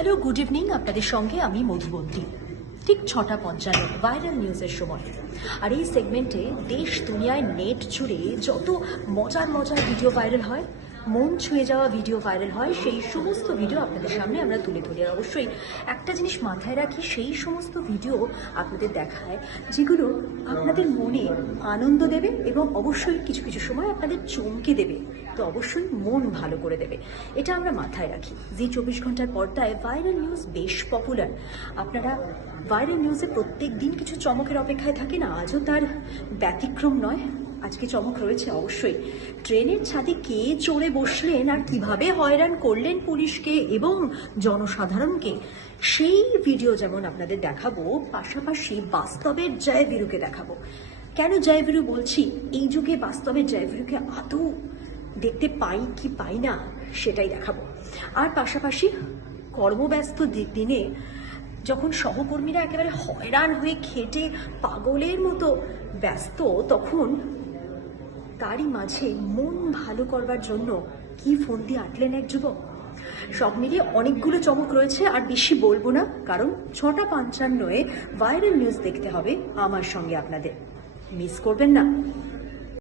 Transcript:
Hello, good evening. আপনাদের সঙ্গে আমি মধুবন্তী। ঠিক 6:55 ভাইরাল নিউজের সময়। আর এই সেগমেন্টে দেশ দুনিয়ায় নেট জুড়ে যত মজার মজার ভিডিও ভাইরাল হয়, মন ছুঁয়ে যাওয়া ভিডিও ভাইরাল হয়, সেই সমস্ত ভিডিও আপনাদের সামনে আমরা তুলে ধরি। আর অবশ্যই একটা জিনিস মাথায় রাখি, সেই সমস্ত ভিডিও আপনাদের দেখায় যেগুলো আপনাদের মনে আনন্দ দেবে এবং অবশ্যই কিছু কিছু সময় আপনাদের চমকে দেবে, তো অবশ্যই মন ভালো করে দেবে, এটা আমরা মাথায় রাখি। জি 24 ঘন্টার পর্দায় ভাইরাল নিউজ বেশ পপুলার। আপনারা ভাইরাল নিউজে প্রত্যেক দিন কিছু চমকের অপেক্ষায় থাকেন, আজও তার ব্যতিক্রম নয়। আজকে চমক রয়েছে অবশ্যই। ট্রেনের ছাদে কে চড়ে বসলেন আর কিভাবে হয়রান করলেন পুলিশকে এবং জনসাধারণকে, সেই ভিডিও যেমন আপনাদের দেখাবো, পাশাপাশি বাস্তবের জয়বীরুকে দেখাবো। কেন জয়বীরু বলছি, এই যুগে বাস্তবের জয়বীরুকে আদৌ দেখতে পাই কি পাই না সেটাই দেখাবো। আর পাশাপাশি কর্মব্যস্ত দিনে যখন সহকর্মীরা একেবারে হয়রান হয়ে খেটে পাগলের মতো ব্যস্ত, তখন তারই মাঝে মন ভালো করবার জন্য কি ফোন দিয়ে আটলেন এক যুবক। সব মিলিয়ে অনেকগুলো চমক রয়েছে, আর বেশি বলবো না, কারণ 6:55 ভাইরাল নিউজ দেখতে হবে আমার সঙ্গে আপনাদের। মিস করবেন না।